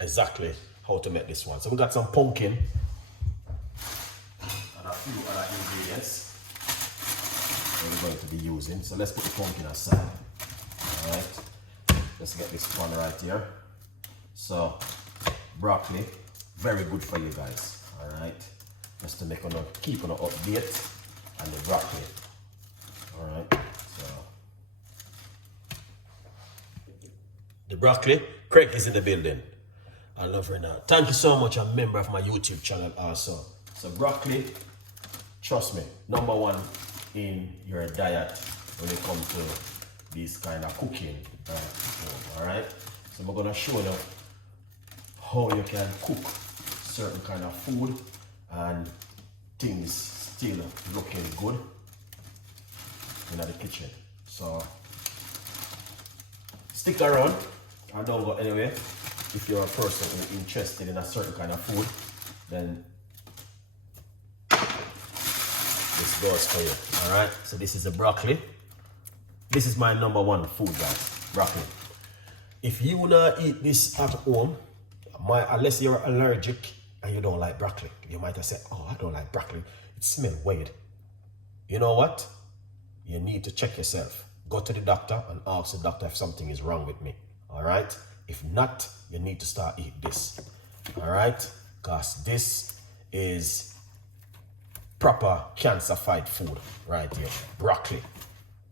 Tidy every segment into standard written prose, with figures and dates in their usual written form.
exactly how to make this one. So we got some pumpkin and a few other ingredients that we're going to be using. So let's put the pumpkin aside. All right, let's get this one right here. So broccoli, very good for you guys. All right, just to make keep on update and the broccoli. All right, so the broccoli. Craig is in the building. I love her now. Thank you so much. I'm a member of my YouTube channel also. So broccoli, trust me, #1 in your diet when it comes to this kind of cooking. All right. So we're gonna show you how you can cook certain kind of food and things still looking good in the kitchen. So stick around and don't go anywhere. If you're a person who's interested in a certain kind of food, then this goes for you. All right. So this is the broccoli. This is my #1 food, guys. Broccoli. If you not eat this at home, unless you're allergic and you don't like broccoli, you might have said, "Oh, I don't like broccoli. It smells weird." You know what? You need to check yourself. Go to the doctor and ask the doctor if something is wrong with me. All right. If not, you need to start eating this. All right, because this is proper cancer fight food right here. Broccoli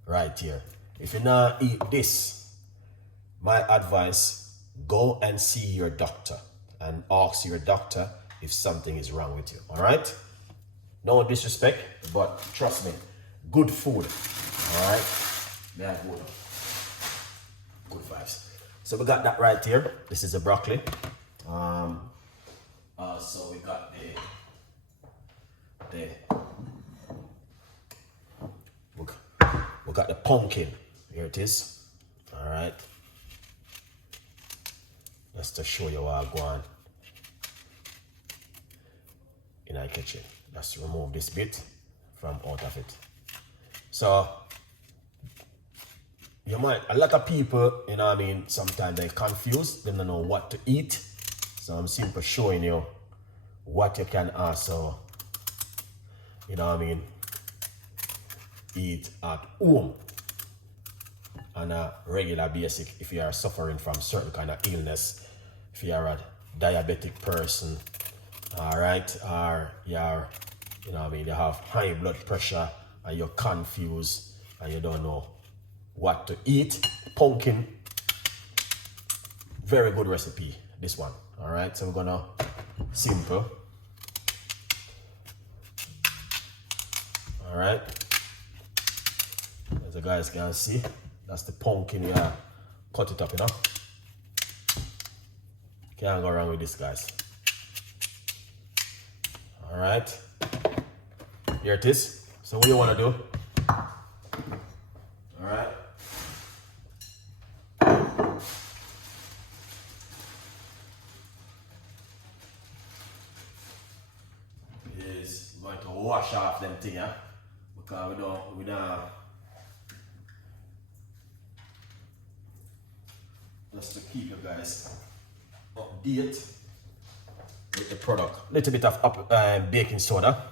right here. If you not eat this, my advice, go and see your doctor and ask your doctor if something is wrong with you. All right, no disrespect, but trust me, good food. All right, yeah, good vibes. So we got that right here. This is a broccoli. So we got we got the pumpkin. Here it is. All right. Just to show you what I go on in our kitchen. Just remove this bit from out of it. So you might, a lot of people, you know what I mean, sometimes they're confused, they don't know what to eat. So I'm simply showing you what you can also, you know what I mean, eat at home on a regular basis if you are suffering from certain kind of illness, if you are a diabetic person, all right, or you are, you know what I mean, you have high blood pressure and you're confused and you don't know what to eat. Pumpkin, very good recipe, this one. All right, so we're gonna simple. All right, as you guys can see, that's the pumpkin. Yeah, cut it up, you know. Can't go wrong with this, guys. All right, here it is. So what do you want to do? All right. Is going to wash off them thing, yeah? Because we don't just to keep you guys update with the product. Little bit of baking soda.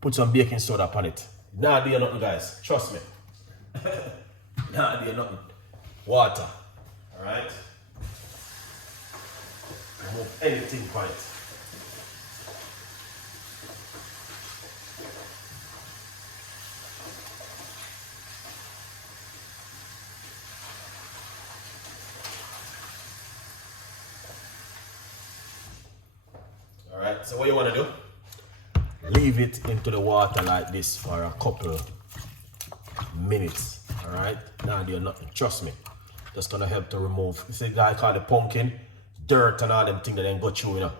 Put some baking soda upon it. Nah, do nothing, guys. Trust me. Nah, do nothing. Water. All right. Remove anything from it. All right. So what you want to do? Leave it into the water like this for a couple minutes. All right. Now do nothing. Trust me. Just gonna help to remove. You see, guy called the pumpkin, dirt and all them things that then go through, you know.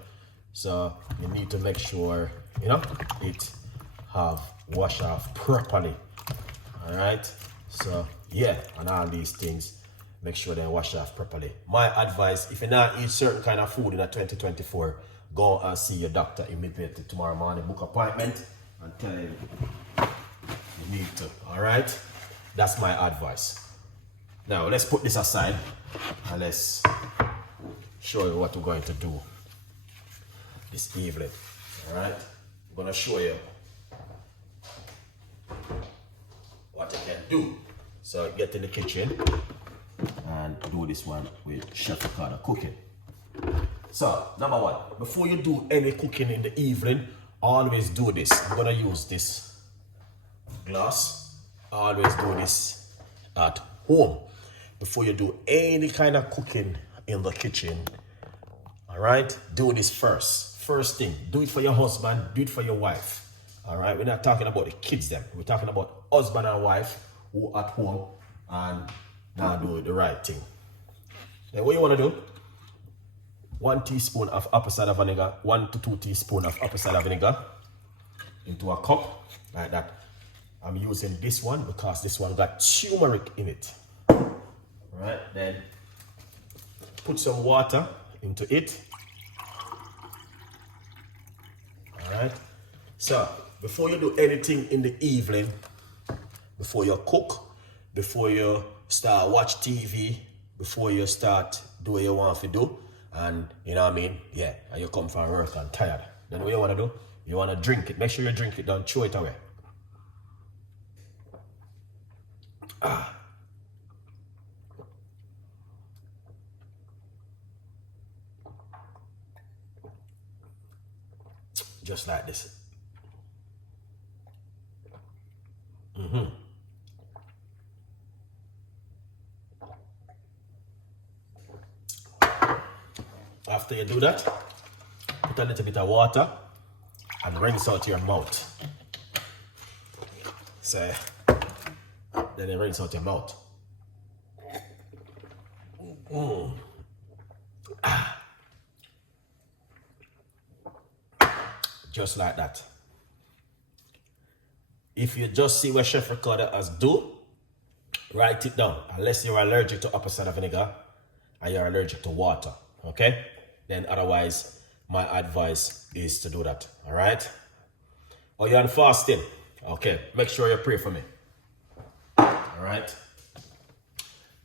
So you need to make sure, you know, it have wash off properly. All right. So yeah, and all these things, make sure they wash off properly. My advice: if you not eat certain kind of food in a 2024, go and see your doctor immediately tomorrow morning. Book appointment and tell him you need to. All right. That's my advice. Now let's put this aside and let's show you what we're going to do this evening. All right, I'm gonna show you what you can do. So get in the kitchen and do this one with Chef Ricardo Cooking. So number one, before you do any cooking in the evening, always do this. I'm gonna use this glass. Always do this at home before you do any kind of cooking in the kitchen. All right, do this first thing. Do it for your husband, do it for your wife. All right, we're not talking about the kids then. We're talking about husband and wife who at home and now do the right thing. Then what you want to do, 1 teaspoon of apple cider vinegar, 1 to 2 teaspoons of apple cider vinegar into a cup like that. I'm using this one because this one got turmeric in it. All right, then put some water into it. All right, so before you do anything in the evening, before you cook, before you start watch TV, before you start do what you want to do, and you know what I mean, yeah, and you come from work and tired, then what you want to do, you want to drink it. Make sure you drink it, don't throw it away. Just like this. After you do that, put a little bit of water and rinse out your mouth. So then you rinse out your mouth. Just like that. If you just see what Chef Ricardo has do, write it down. Unless you're allergic to apple cider vinegar and you're allergic to water, okay? Then otherwise, my advice is to do that, all right? Or you're on fasting, okay? Make sure you pray for me, all right?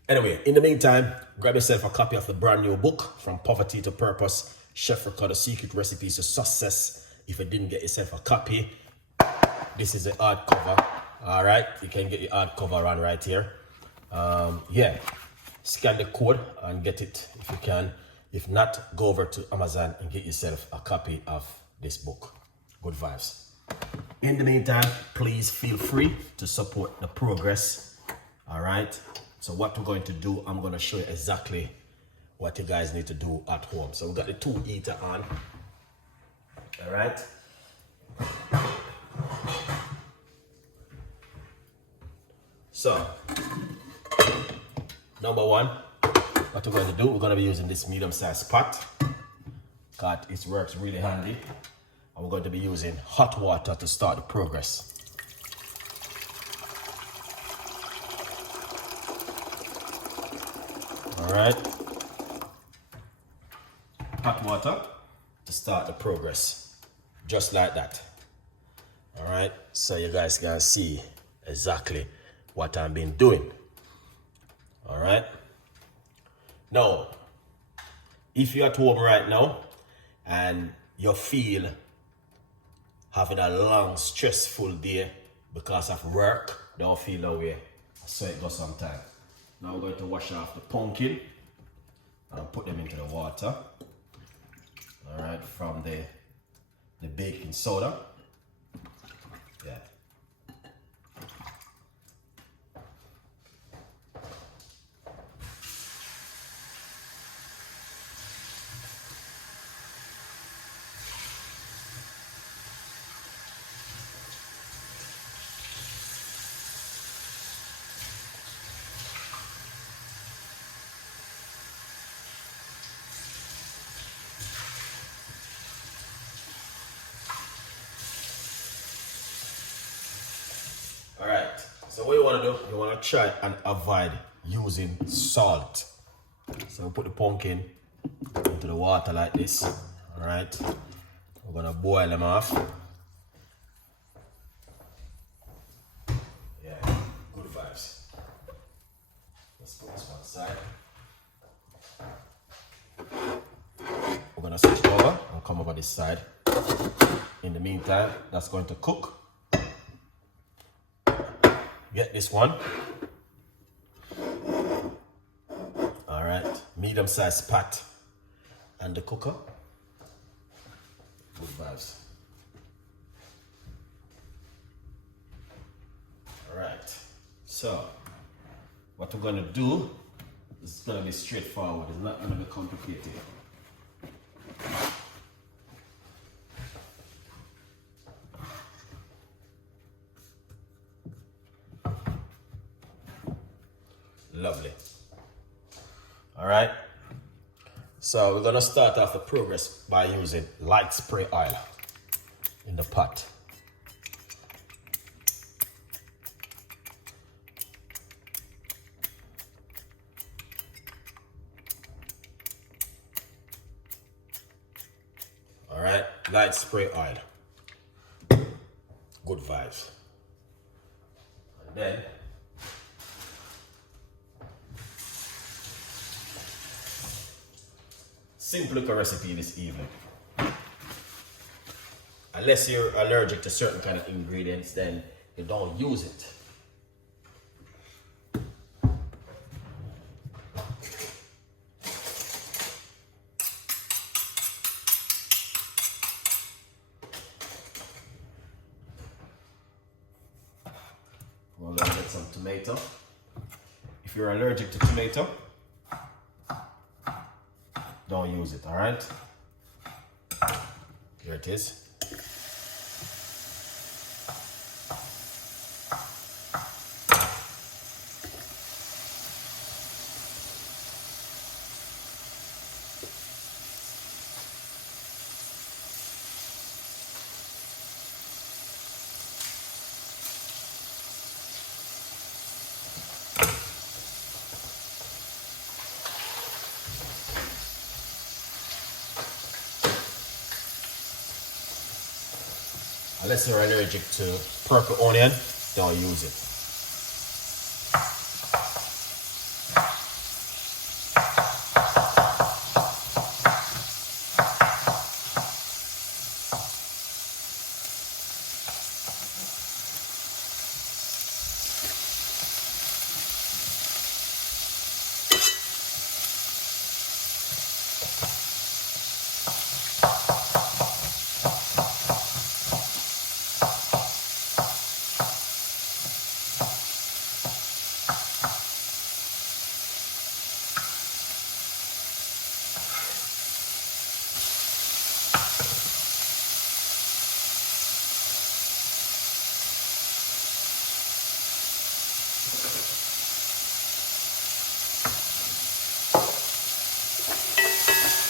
Anyway, in the meantime, grab yourself a copy of the brand new book, From Poverty to Purpose, Chef Ricardo Secret Recipes to Success. If you didn't get yourself a copy, this is the hardcover, all right? You can get your hardcover on right here. Yeah, scan the code and get it if you can. If not, go over to Amazon and get yourself a copy of this book. Good vibes. In the meantime, please feel free to support the progress, all right? So what we're going to do, I'm going to show you exactly what you guys need to do at home. So we got the 2 heater on, all right? So, number one, what we're going to do, we're going to be using this medium-sized pot. God, it works really handy. And we're going to be using hot water to start the progress. All right. Hot water to start the progress. Just like that. All right. So you guys can see exactly what I've been doing. All right. Now, if you're at home right now and you feel having a long, stressful day because of work, don't feel that way. So it goes sometime. Now we're going to wash off the pumpkin and put them into the water. All right, from the baking soda. Yeah. All right, so what you want to do, you want to try and avoid using salt. So we put the pumpkin into the water like this. All right, we're going to boil them off. Yeah, good vibes. Let's put this one aside. We're gonna switch it over and come over this side. In the meantime, that's going to cook. Get this one. All right, medium-sized pot and the cooker. Good vibes. All right, so what we're gonna do is gonna be straightforward. It's not gonna be complicated. Lovely. All right. So we're gonna start off the progress by using light spray oil in the pot. All right, light spray oil. Good vibes. And then simple little recipe this evening. Unless you're allergic to certain kind of ingredients, then you don't use it. We're gonna get some tomato. If you're allergic to tomato, don't use it, all right? Here it is. Unless you're allergic to purple onion, don't use it.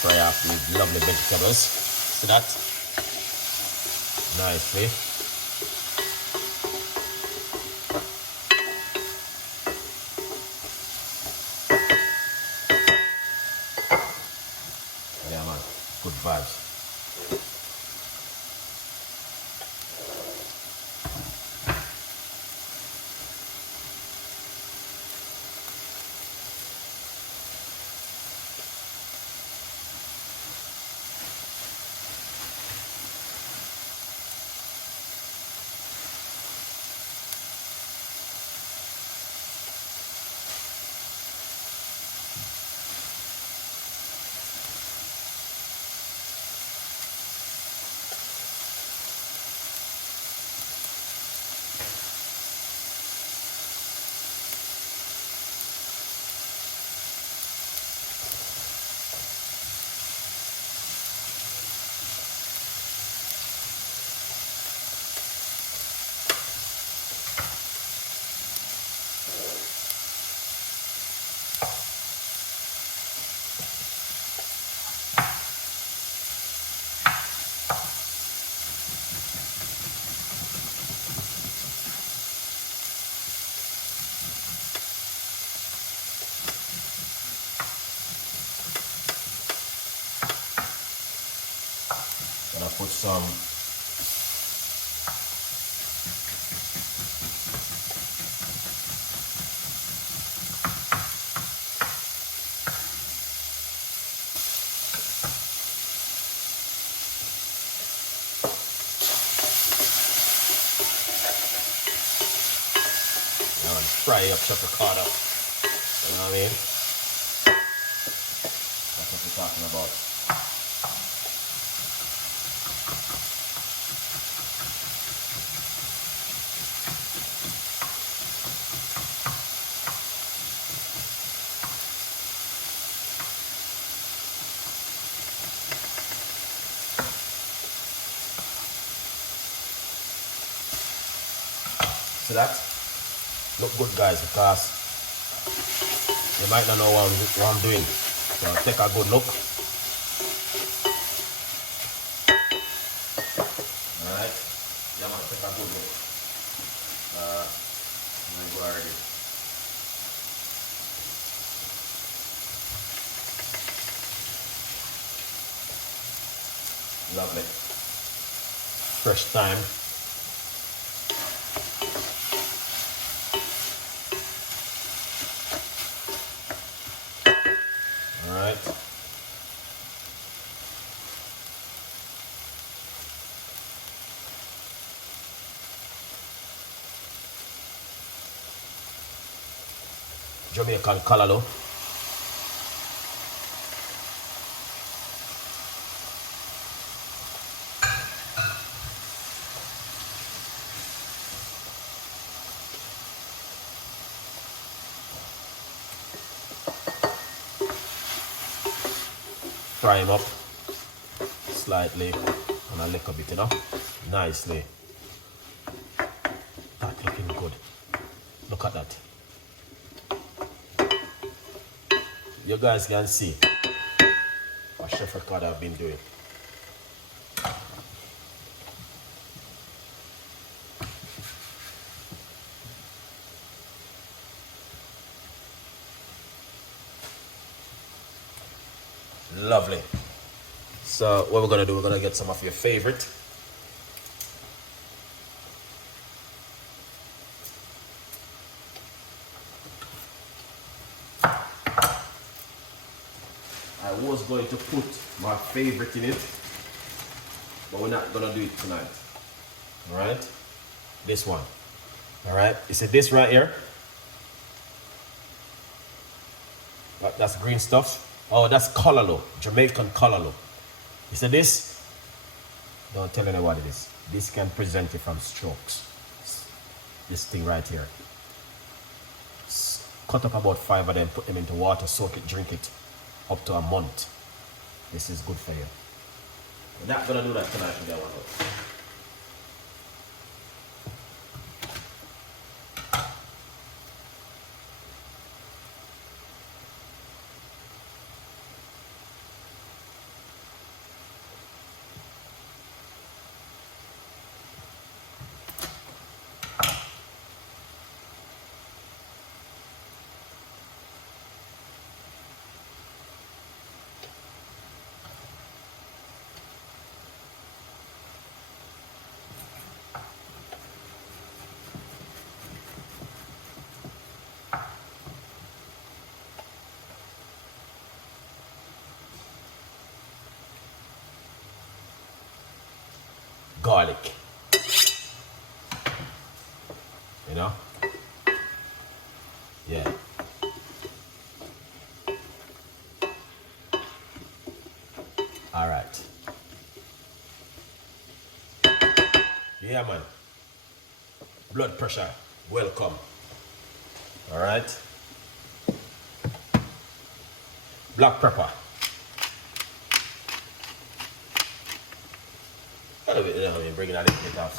Fry up these lovely vegetables. See that? Nicely. Yeah man, good vibes. Gonna put some fry up Chef Ricardo. You know what I mean? That's what we're talking about. See that? Look good, guys, because you might not know what I'm doing. So take a good look. Alright. Yeah, man, take a good look. Go already. Lovely. Fresh thyme. Alright. Jamaican callaloo. Fry him up slightly and a little bit, you know, nicely. That looking good. Look at that. You guys can see what Chef Ricardo have been doing. Lovely. So what we're gonna do, we're gonna get some of your favorite. I was going to put my favorite in it, but we're not gonna do it tonight. All right, this one. All right, you see this right here? That's green stuff. Oh, that's callaloo, Jamaican callaloo. You see this? Don't tell anyone what it is. This can prevent you from strokes. This thing right here. Cut up about 5 of them, put them into water, soak it, drink it up to a month. This is good for you. We're not gonna do that tonight with that one. Garlic, you know, yeah. All right. Yeah, man. Blood pressure, welcome. All right. Black pepper. A little bit, you know, I mean, bringing a little bit of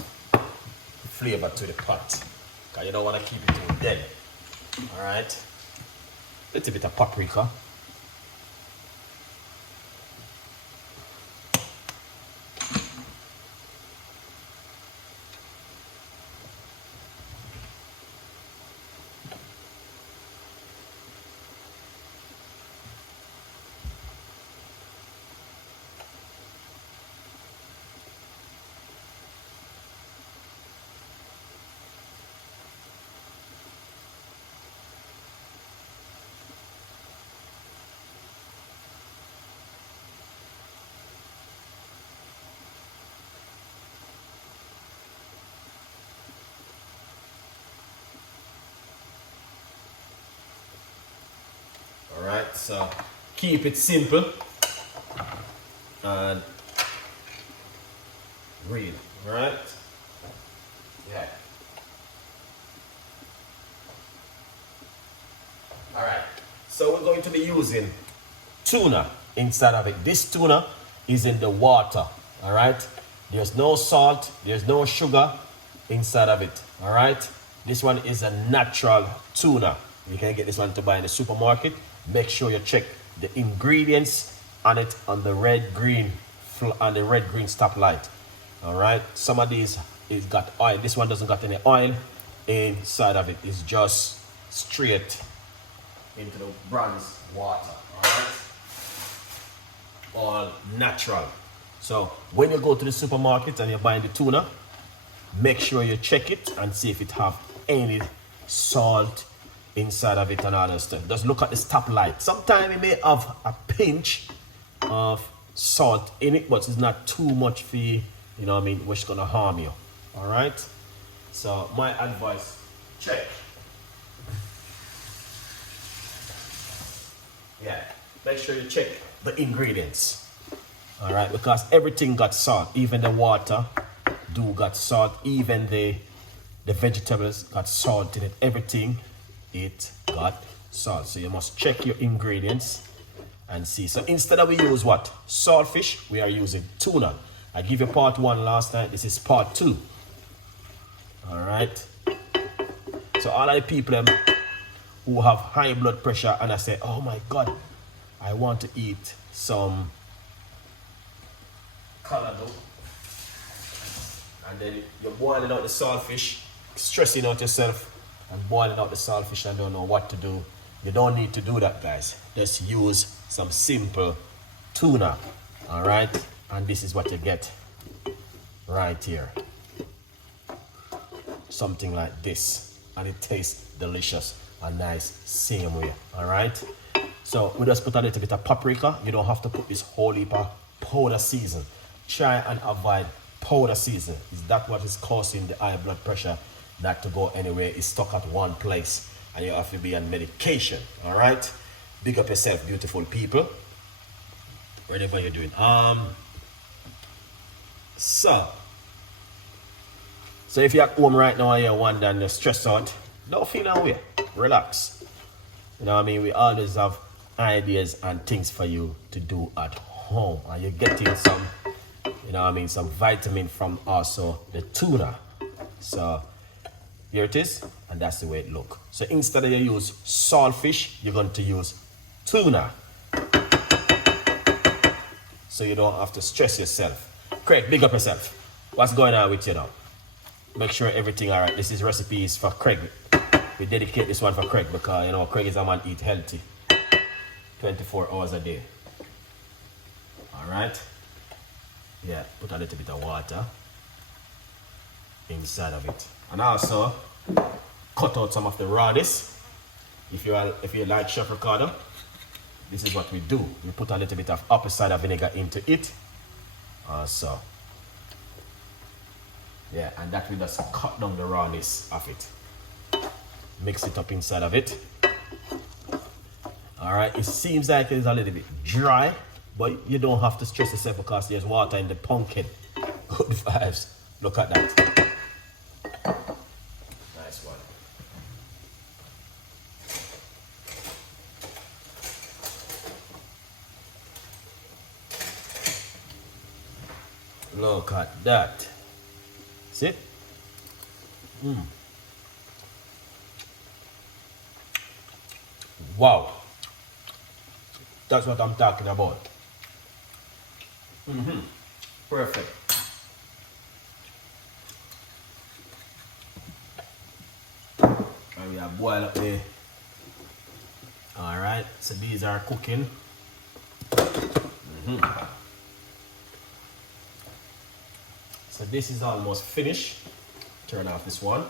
flavor to the pot, because you don't want to keep it too dead. All right. A little bit of paprika. right, so keep it simple and real, right? Yeah. All right, so we're going to be using tuna inside of it. This tuna is in the water, all right? There's no salt, there's no sugar inside of it, all right? This one is a natural tuna. You can get this one to buy in the supermarket. Make sure you check the ingredients on it on the red-green stoplight, all right? Some of these is got oil. This one doesn't got any oil inside of it. It's just straight into the bronze water, all right? All natural. So when you go to the supermarket and you're buying the tuna, make sure you check it and see if it have any salt inside of it and all that stuff. Just look at the stoplight. Sometimes it may have a pinch of salt in it, but it's not too much for you, you know what I mean, which is gonna harm you. All right. So my advice, check. Yeah, make sure you check the ingredients. All right, because everything got salt, even the water do got salt, even the vegetables got salt in it. Everything it got salt. So you must check your ingredients and see. So instead of we use what? Saltfish, we are using tuna. I give you part 1 last night. This is part 2. All right. So all of the people who have high blood pressure and I say, oh my God, I want to eat some callaloo. And then you're boiling out the saltfish, stressing out yourself and boiling out the saltfish and don't know what to do. You don't need to do that, guys. Just use some simple tuna, all right? And this is what you get right here. Something like this, and it tastes delicious and nice same way, all right? So we just put a little bit of paprika. You don't have to put this whole heap of powder season. Try and avoid powder season. Is that what is causing the high blood pressure not to go anywhere? It's stuck at one place and you have to be on medication, all right? Big up yourself, beautiful people, whatever you're doing. So if you're at home right now and you're wondering and you're stressed out, don't feel that way. Relax. You know what I mean? We always have ideas and things for you to do at home, and you're getting some, you know what I mean, some vitamin from also the tuna. So here it is, and that's the way it look. So instead of you use saltfish, you're going to use tuna. So you don't have to stress yourself. Craig, big up yourself. What's going on with you now? Make sure everything all right. This is recipes for Craig. We dedicate this one for Craig because, you know, Craig is a man eat healthy 24 hours a day. All right. Yeah, put a little bit of water inside of it. And also cut out some of the rawness. If you like Chef Ricardo, this is what we do. We put a little bit of apple cider vinegar into it. So yeah, and that will just cut down the rawness of it. Mix it up inside of it. All right, it seems like it's a little bit dry, but you don't have to stress yourself because there's water in the pumpkin. Good vibes. Look at that. Nice one. Look at that. See? Wow. That's what I'm talking about. Perfect. And we have boiled up there. Alright, so these are cooking. So this is almost finished. Turn off this one.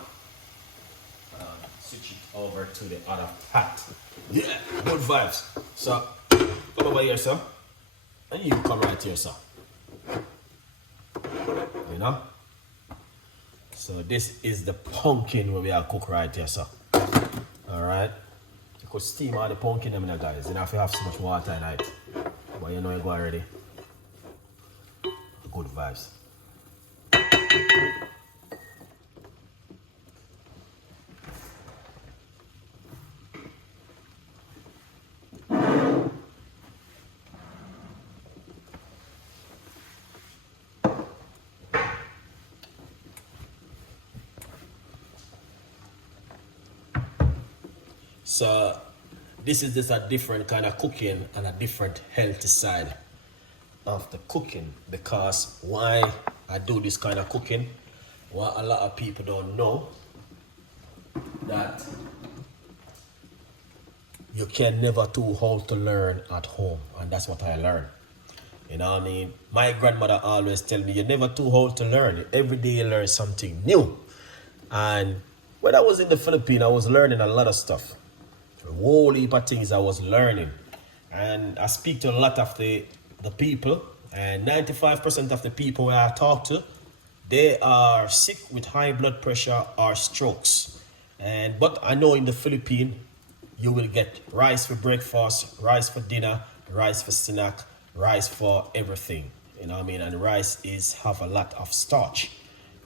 Switch it over to the other hat. Yeah, good vibes. So come over here, sir. And you come right here, sir. You know? So this is the pumpkin where we are cook right here, sir. Alright. could steam all the pumpkin them now, guys. You don't have to have so much water in it. But you know you go already. Good vibes. So this is just a different kind of cooking and a different healthy side of the cooking, because why I do this kind of cooking, what a lot of people don't know, that you can never too old to learn at home, and that's what I learned. You know what I mean? My grandmother always tell me, you're never too old to learn. Every day you learn something new. And when I was in the Philippines, I was learning a lot of stuff. A whole heap of things I was learning. And I speak to a lot of the people, and 95% of the people I talk to, they are sick with high blood pressure or strokes. But I know in the Philippines, you will get rice for breakfast, rice for dinner, rice for snack, rice for everything. You know what I mean? And rice have a lot of starch.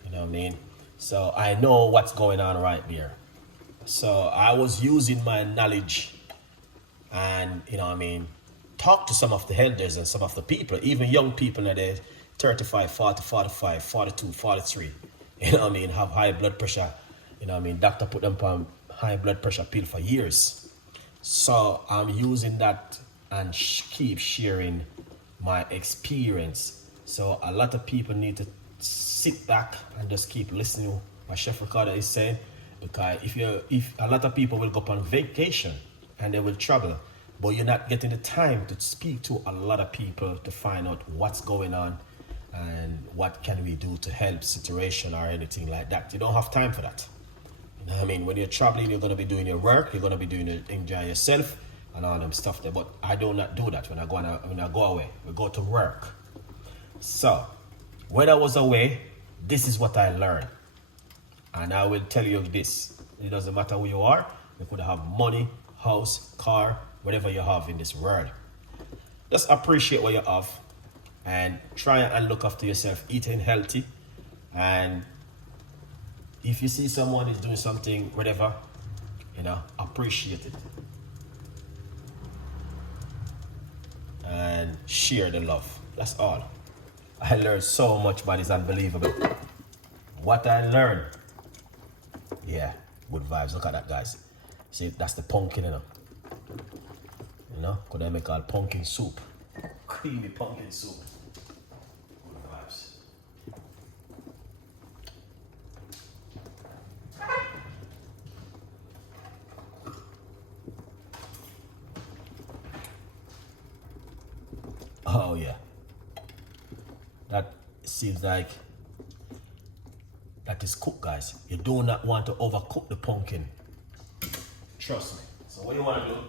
You know what I mean? So I know what's going on right there. So I was using my knowledge and, you know what I mean, talk to some of the elders and some of the people, even young people that are 35, 40, 45, 42, 43, you know what I mean, have high blood pressure. You know what I mean, doctor put them on high blood pressure pill for years. So I'm using that and keep sharing my experience. So a lot of people need to sit back and just keep listening to what Chef Ricardo is saying, because if a lot of people will go on vacation and they will travel, but you're not getting the time to speak to a lot of people to find out what's going on and what can we do to help situation or anything like that. You don't have time for that. You know what I mean? When you're traveling, you're going to be doing your work, you're going to be doing it, enjoy yourself and all them stuff there. But I do not do that when I go away. We go to work. So when I was away, this is what I learned. And I will tell you this, it doesn't matter who you are. You could have money, house, car, whatever you have in this world. Just appreciate what you have and try and look after yourself, eating healthy. And if you see someone is doing something, whatever, you know, appreciate it. And share the love. That's all. I learned so much, but it's unbelievable. What I learned. Yeah, good vibes. Look at that, guys. See, that's the pumpkin, you know. You know, could I make all pumpkin soup? Creamy pumpkin soup. Good vibes. Oh yeah. That seems like that is cooked, guys. You do not want to overcook the pumpkin. Trust me. So what you want to do?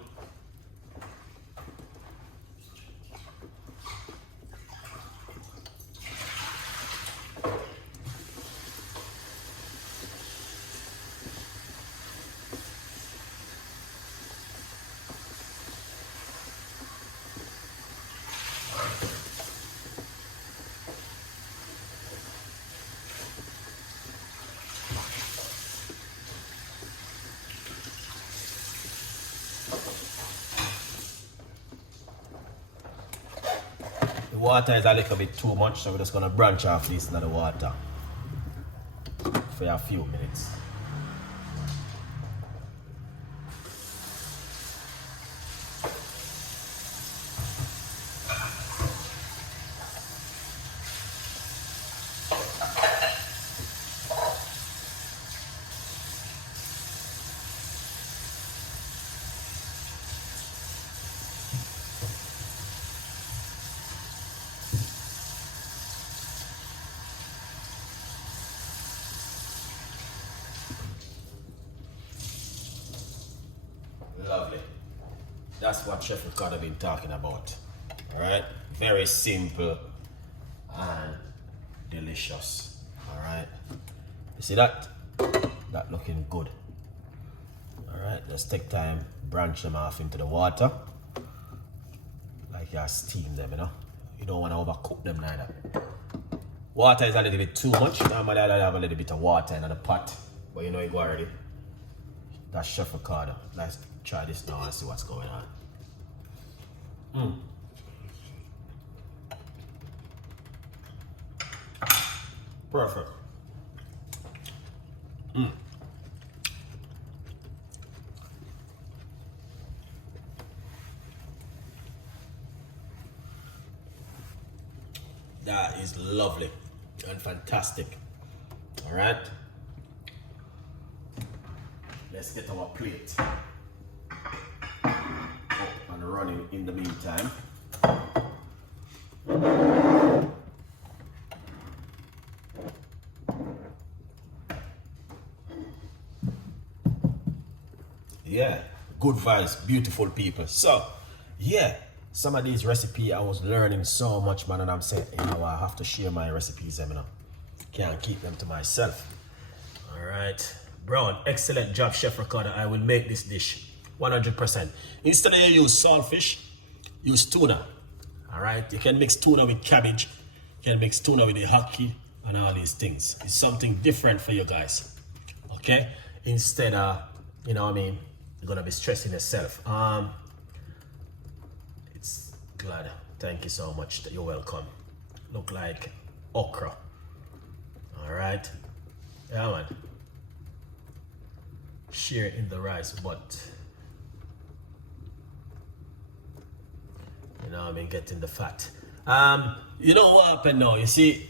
The water is a little bit too much, so we're just gonna branch off this into the water for a few minutes. Lovely. That's what Chef Ricardo been talking about. Alright? Very simple and delicious. Alright? You see that? That looking good. Alright, just take time, branch them off into the water. Like you steam them, you know. You don't want to overcook them neither. Water is a little bit too much. Normally I have a little bit of water in the pot. But you know you go already. That's Chef Ricardo. Let's try this now and see what's going on. Perfect. That is lovely and fantastic. All right. Let's get our plate up and running in the meantime. Yeah, good vibes, beautiful people. So, yeah, some of these recipes I was learning so much, man, and I'm saying, you know, I have to share my recipes, you know. Can't keep them to myself. All right. Brown, excellent job, Chef Ricardo. I will make this dish 100%. Instead of you use saltfish, use tuna. All right. You can mix tuna with cabbage. You can mix tuna with the hockey and all these things. It's something different for you guys. Okay. Instead of, you know what I mean, you're gonna be stressing yourself. It's glad. Thank you so much. You're welcome. Look like okra. All right. Yeah, man. Share in the rice, but you know what I mean, getting the fat. You know what happened now? You see,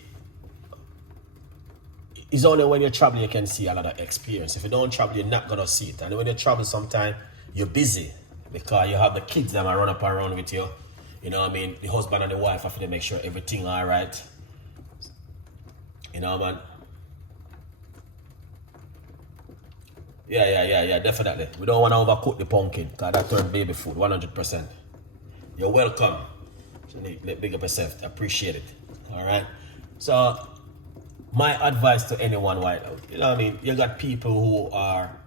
it's only when you travel you can see a lot of experience. If you don't travel, you're not gonna see it. And when you travel, sometimes you're busy because you have the kids that might run up and around with you. You know what I mean? The husband and the wife have to make sure everything all right. You know, man. Yeah, definitely. We don't want to overcook the pumpkin because that turned baby food, 100%. You're welcome. Big up yourself. Appreciate it. All right. So, my advice to anyone right now, you know what I mean? You got people who are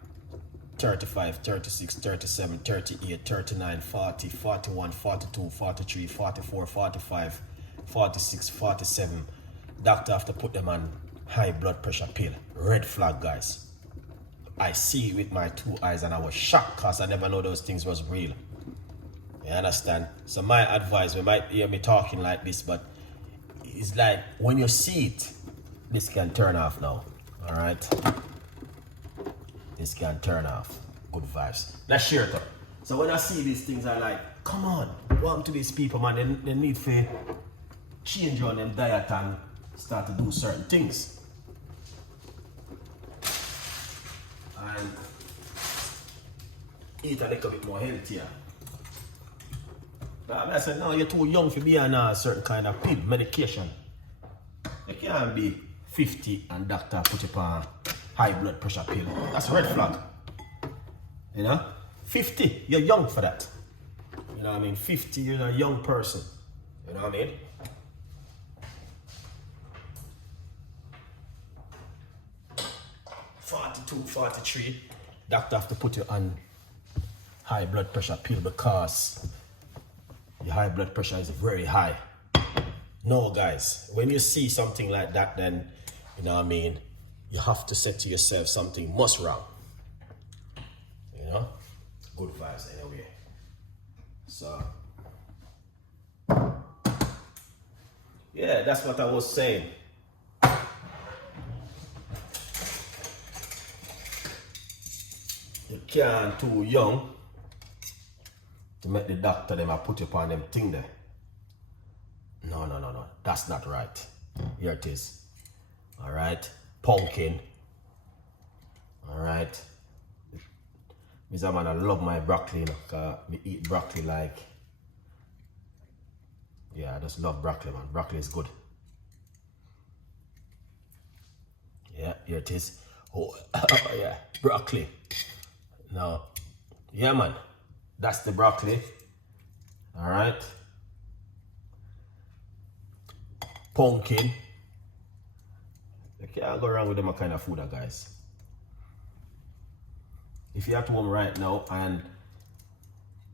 35, 36, 37, 38, 39, 40, 41, 42, 43, 44, 45, 46, 47. Doctor have to put them on high blood pressure pill. Red flag, guys. I see it with my 2 eyes and I was shocked because I never know those things was real. You understand? So my advice, we might hear me talking like this, but it's like when you see it, this can turn off now. All right? This can turn off. Good vibes. Let's share it up. So when I see these things, I like, come on, welcome to these people, man. They need to change on them diet and start to do certain things. And eat a little bit more healthier. But I said, no, you're too young for be on a certain kind of pill, medication. You can't be 50 and doctor put you on high blood pressure pill. That's a red flag. You know? 50, you're young for that. You know what I mean? 50, you're a young person. You know what I mean? "42, 43, doctor have to put you on high blood pressure pill because your high blood pressure is very high." No, guys, when you see something like that, then, you know what I mean, you have to say to yourself something must wrong. You know? Good vibes anyway. So, yeah, that's what I was saying. You can't too young to make the doctor them put you upon them thing there. No. That's not right. Here it is. All right. Pumpkin. All right. Mr. Man, I love my broccoli, you know, because I eat broccoli like, yeah, I just love broccoli, man. Broccoli is good. Yeah, here it is. Oh, yeah, broccoli. Now, yeah, man, that's the broccoli. All right. Pumpkin. You can't go wrong with them kind of food, guys. If you're at home right now and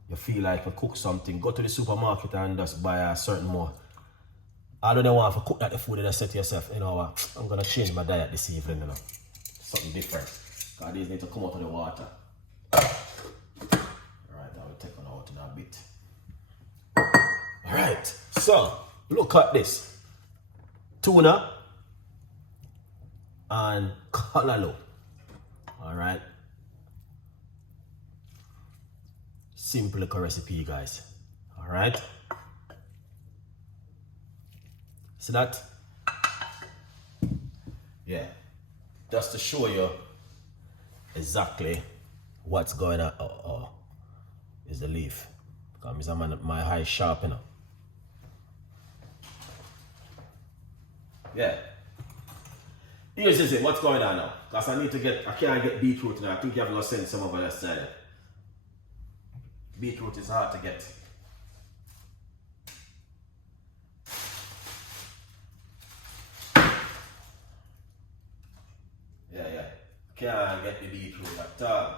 you feel like you cook something, go to the supermarket and just buy a certain more. I don't want to cook that the food and say to yourself, you know what, I'm gonna change my diet this evening, you know. Something different. Because these need to come out of the water. Alright, I will take one out in a bit. Alright, so look at this. Tuna and callaloo. Alright. Simple little recipe, guys. Alright. See that? Yeah. Just to show you exactly what's going on. Oh, is the leaf. Because my eye sharp, you know. Yeah. Here's it. What's going on now? Because I can't get beetroot now. I think you have to send some over that side. Beetroot is hard to get. Yeah. Can't get the beetroot at all.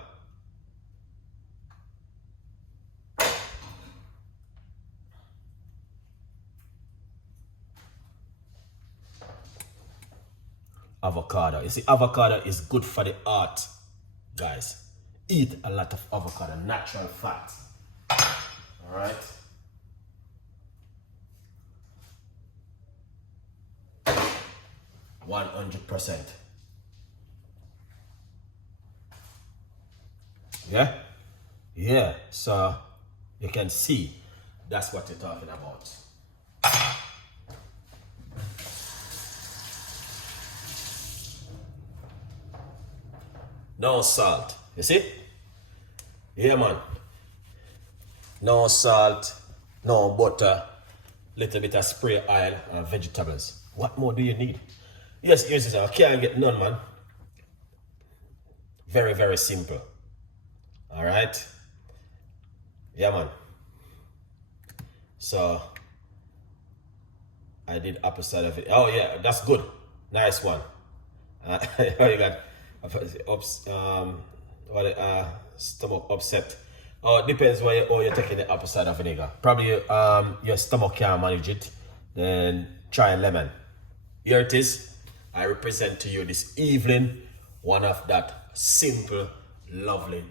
Avocado. You see, avocado is good for the heart, guys. Eat a lot of avocado, natural fat. Alright. %100%. Yeah? Yeah. So you can see that's what you're talking about. No salt. You see? Yeah, man. No salt, no butter, little bit of spray oil and vegetables. What more do you need? Yes, I can't get none, man. Very, very simple. Alright? Yeah, man. So, I did opposite of it. Oh, yeah, that's good. Nice one. What you got? Stomach upset. Oh, it depends where you're taking the apple cider vinegar. Probably your stomach can't manage it. Then try lemon. Here it is. I represent to you this evening one of that simple, lovely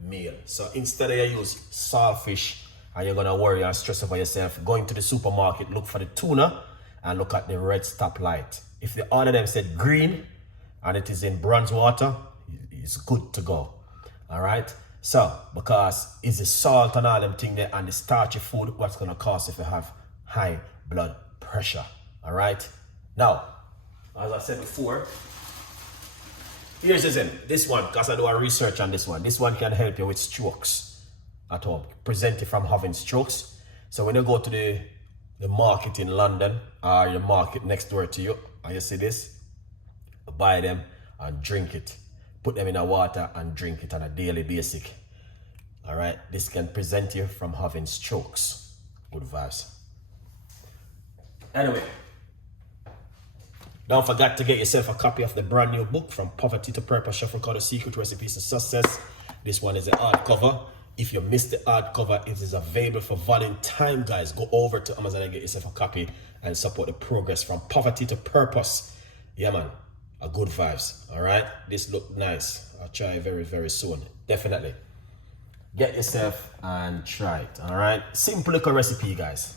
meal. So instead of you use saltfish and you're gonna worry and stress over yourself, going to the supermarket, look for the tuna and look at the red stoplight. If the order them said green and it is in bronze water, it's good to go. Alright? So, because it's the salt and all them thing there and the starchy food, what's gonna cause if you have high blood pressure. Alright? Now, as I said before, here's this one, because I do a research on this one. This one can help you with strokes at home. Prevent you from having strokes. So when you go to the market in London or the market next door to you, and you see this, buy them and drink it. Put them in a water and drink it on a daily basis. Alright, this can prevent you from having strokes. Good vibes. Anyway, don't forget to get yourself a copy of the brand new book, From Poverty to Purpose, Chef Ricardo Secret Recipes to Success. This one is a hardcover. If you missed the hardcover, it is available for Valentine, guys. Go over to Amazon and get yourself a copy and support the progress from poverty to purpose. Yeah, man. A good vibes. All right. This look nice. I'll try very, very soon. Definitely. Get yourself and try it. All right. Simple little recipe, guys.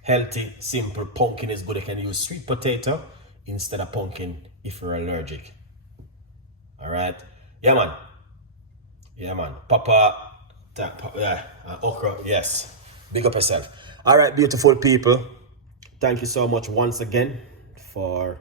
Healthy, simple. Pumpkin is good. You can use sweet potato instead of pumpkin if you're allergic. All right. Yeah, man. Yeah, man. Okra. Yes. Big up yourself. All right, beautiful people. Thank you so much once again for